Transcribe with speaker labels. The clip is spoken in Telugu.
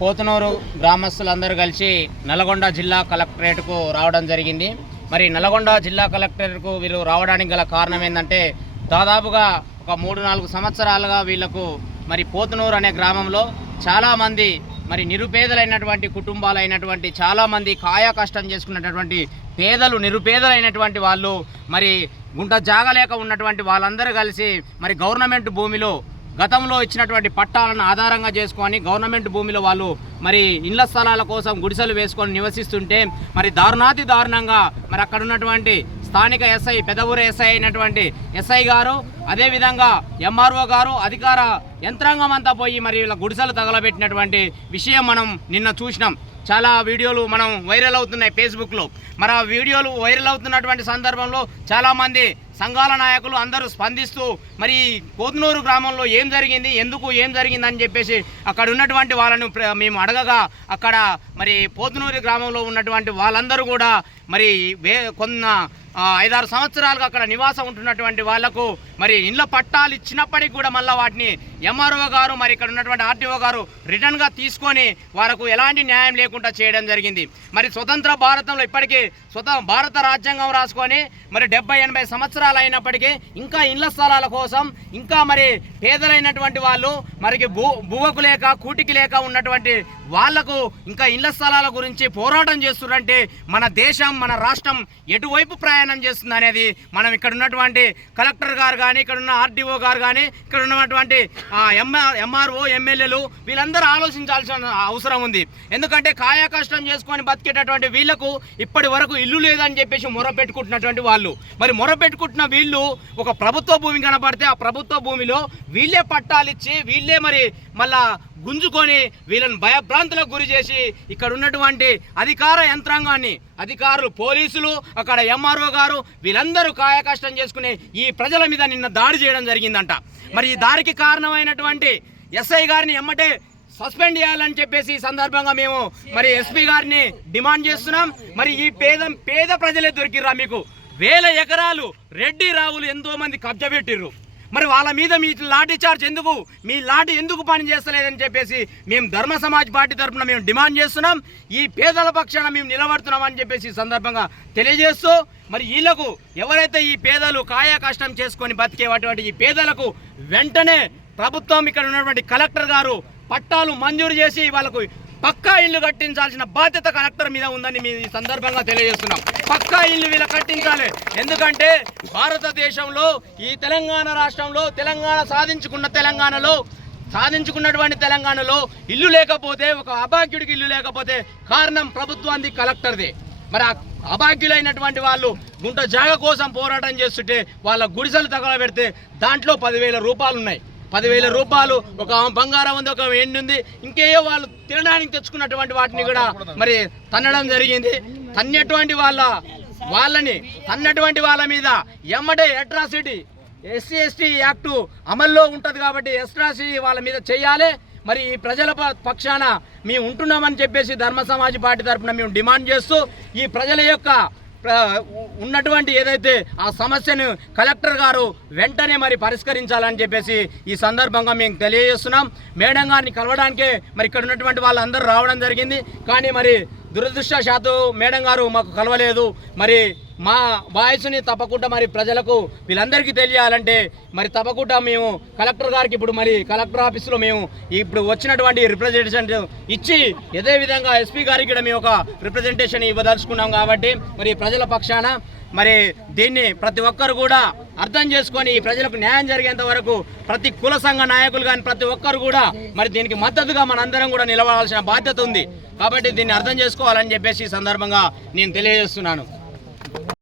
Speaker 1: పోతునూరు గ్రామస్తులందరూ కలిసి నల్గొండ జిల్లా కలెక్టరేట్కు రావడం జరిగింది. మరి నల్గొండ జిల్లా కలెక్టరేట్కు వీరు రావడానికి గల కారణం ఏంటంటే దాదాపుగా ఒక మూడు నాలుగు సంవత్సరాలుగా వీళ్ళకు మరి పోతునూరు అనే గ్రామంలో చాలామంది మరి నిరుపేదలైనటువంటి కుటుంబాలైనటువంటి చాలామంది కాయా కష్టం చేసుకున్నటువంటి పేదలు నిరుపేదలైనటువంటి వాళ్ళు మరి గుంట జాగలేక ఉన్నటువంటి వాళ్ళందరూ కలిసి మరి గవర్నమెంట్ భూమిలో గతంలో ఇచ్చినటువంటి పట్టాలను ఆధారంగా చేసుకొని గవర్నమెంట్ భూమిలో వాళ్ళు మరి ఇళ్ళ స్థలాల కోసం గుడిసెలు వేసుకొని నివసిస్తుంటే మరి దారుణాతి దారుణంగా మరి అక్కడ ఉన్నటువంటి స్థానిక ఎస్ఐ పెదవూరు ఎస్ఐ అయినటువంటి ఎస్ఐ గారు అదేవిధంగా ఎంఆర్ఓ గారు అధికార యంత్రాంగం అంతా పోయి మరి ఇలా గుడిసెలు తగలబెట్టినటువంటి విషయం మనం నిన్న చూసినాం. చాలా వీడియోలు మనం వైరల్ అవుతున్నాయి ఫేస్బుక్లో మరి ఆ వీడియోలు వైరల్ అవుతున్నటువంటి సందర్భంలో చాలామంది సంఘాల నాయకులు అందరూ స్పందిస్తూ మరి కోతునూరు గ్రామంలో ఏం జరిగింది ఎందుకు ఏం జరిగింది అని చెప్పేసి అక్కడ ఉన్నటువంటి వాళ్ళను ప్ర- మేము అడగగా అక్కడ మరి పోతునూరు గ్రామంలో ఉన్నటువంటి వాళ్ళందరూ కూడా మరి వే కొన్న ఐదారు సంవత్సరాలుగా అక్కడ నివాసం ఉంటున్నటువంటి వాళ్ళకు మరి ఇండ్ల పట్టాలు ఇచ్చినప్పటికీ కూడా మళ్ళీ వాటిని ఎంఆర్ఓ గారు మరి ఇక్కడ ఉన్నటువంటి ఆర్టీఓ గారు రిటర్న్గా తీసుకొని వారికి ఎలాంటి న్యాయం లేకుండా చేయడం జరిగింది. మరి స్వతంత్ర భారతంలో ఇప్పటికీ స్వత భారత రాజ్యాంగం రాసుకొని మరి డెబ్బై ఎనభై సంవత్సరాలు అయినప్పటికీ ఇంకా ఇళ్ళ స్థలాల కోసం ఇంకా మరి పేదలైనటువంటి వాళ్ళు మరికి భూ భూవకు లేక కూటికి లేక ఉన్నటువంటి వాళ్ళకు ఇంకా ఇళ్ళ స్థలాల గురించి పోరాటం చేస్తున్నారంటే మన దేశం మన రాష్ట్రం ఎటువైపు ప్రయాణం చేస్తుంది అనేది మనం ఇక్కడ ఉన్నటువంటి కలెక్టర్ గారు కానీ ఇక్కడ ఉన్న ఆర్డీఓ గారు కానీ ఇక్కడ ఉన్నటువంటి ఎంఆర్ ఎంఆర్ఓ ఎమ్మెల్యేలు వీళ్ళందరూ ఆలోచించాల్సిన అవసరం ఉంది. ఎందుకంటే కాయా కష్టం చేసుకొని బతికేటటువంటి వీళ్ళకు ఇప్పటి వరకు ఇల్లు లేదని చెప్పేసి మొర పెట్టుకుంటున్నటువంటి వాళ్ళు. మరి మొర పెట్టుకుంటున్న వీళ్ళు ఒక ప్రభుత్వ భూమి కనపడితే ఆ ప్రభుత్వ భూమిలో వీళ్ళే పట్టాలిచ్చి వీళ్ళే మరి మళ్ళా గుంజుకొని వీళ్ళని భయభ్రాంతులకు గురి చేసి ఇక్కడ ఉన్నటువంటి అధికార యంత్రాంగాన్ని అధికారులు పోలీసులు అక్కడ ఎంఆర్ఓ గారు వీళ్ళందరూ కాయకష్టం చేసుకుని ఈ ప్రజల మీద నిన్న దాడి చేయడం జరిగిందంట. మరి ఈ దారికి కారణమైనటువంటి ఎస్ఐ గారిని ఎమ్మటే సస్పెండ్ చేయాలని చెప్పేసి ఈ సందర్భంగా మేము మరి ఎస్పీ గారిని డిమాండ్ చేస్తున్నాం. మరి ఈ పేద పేద ప్రజలే దొరికిర్రా మీకు? వేల ఎకరాలు రెడ్డి రావులు ఎంతో మంది కబ్జా పెట్టిర్రు. మరి వాళ్ళ మీద మీ లాఠీ చార్జ్ ఎందుకు? మీ లాఠీ ఎందుకు పని చేస్తలేదని చెప్పేసి మేము ధర్మ సమాజ్ పార్టీ తరఫున మేము డిమాండ్ చేస్తున్నాం. ఈ పేదల పక్షాన మేము నిలబడుతున్నాం అని చెప్పేసి సందర్భంగా తెలియజేస్తూ మరి వీళ్ళకు ఎవరైతే ఈ పేదలు కాయ కష్టం చేసుకొని బతికేటువంటి ఈ పేదలకు వెంటనే ప్రభుత్వం ఇక్కడ ఉన్నటువంటి కలెక్టర్ గారు పట్టాలు మంజూరు చేసి వాళ్ళకు పక్కా ఇల్లు కట్టించాల్సిన బాధ్యత కలెక్టర్ మీద ఉందని మీ ఈ సందర్భంగా తెలియజేస్తున్నాం. పక్కా ఇల్లు వీళ్ళ కట్టించాలి. ఎందుకంటే భారతదేశంలో ఈ తెలంగాణ రాష్ట్రంలో తెలంగాణ సాధించుకున్న తెలంగాణలో సాధించుకున్నటువంటి తెలంగాణలో ఇల్లు లేకపోతే ఒక అభాగ్యుడికి ఇల్లు లేకపోతే కారణం ప్రభుత్వానికి కలెక్టర్దే. మరి ఆ అభాగ్యులైనటువంటి వాళ్ళు గుంట జాగ కోసం పోరాటం చేస్తుంటే వాళ్ళ గుడిసెలు తగలబెడితే దాంట్లో పదివేల రూపాయలు ఉన్నాయి పదివేల రూపాయలు ఒక బంగారం ఉంది ఒక ఎండు ఉంది. ఇంకేయో వాళ్ళు తినడానికి తెచ్చుకున్నటువంటి వాటిని కూడా మరి తన్నడం జరిగింది. తన్నటువంటి వాళ్ళ వాళ్ళని తన్నటువంటి వాళ్ళ మీద ఎమ్మడే అట్రాసిటీ ఎస్సీ ఎస్టీ యాక్టు అమల్లో ఉంటుంది కాబట్టి ఎస్ట్రాసిటీ వాళ్ళ మీద చేయాలి. మరి ఈ ప్రజల ప- పక్షాన మేము ఉంటున్నామని చెప్పేసి ధర్మ సమాజ్ పార్టీ తరఫున మేము డిమాండ్ చేస్తూ ఈ ప్రజల యొక్క ఉన్నటువంటి ఏదైతే ఆ సమస్యను కలెక్టర్ గారు వెంటనే మరి పరిష్కరించాలని చెప్పేసి ఈ సందర్భంగా మేము తెలియజేస్తున్నాం. మేడం గారిని కలవడానికే మరి ఇక్కడ ఉన్నటువంటి వాళ్ళందరూ రావడం జరిగింది. కానీ మరి దురదృష్టశాత్తు మేడం గారు మాకు కలవలేదు. మరి మా వాయిస్ని తప్పకుండా మరి ప్రజలకు వీళ్ళందరికీ తెలియాలంటే మరి తప్పకుండా మేము కలెక్టర్ గారికి ఇప్పుడు మరి కలెక్టర్ ఆఫీస్లో మేము ఇప్పుడు వచ్చినటువంటి రిప్రజెంటేషన్ ఇచ్చి ఇదే విధంగా ఎస్పీ గారికి కూడా మేము ఒక రిప్రజెంటేషన్ ఇవ్వదలుచుకున్నాం కాబట్టి మరి ప్రజల పక్షాన మరి దీన్ని ప్రతి ఒక్కరు కూడా అర్థం చేసుకొని ఈ ప్రజలకు న్యాయం జరిగేంత వరకు ప్రతి కుల సంఘ నాయకులు కానీ ప్రతి ఒక్కరు కూడా మరి దీనికి మద్దతుగా మనందరం కూడా నిలబడాల్సిన బాధ్యత ఉంది. కాబట్టి దీన్ని అర్థం చేసుకోవాలని చెప్పేసి ఈ సందర్భంగా నేను తెలియజేస్తున్నాను.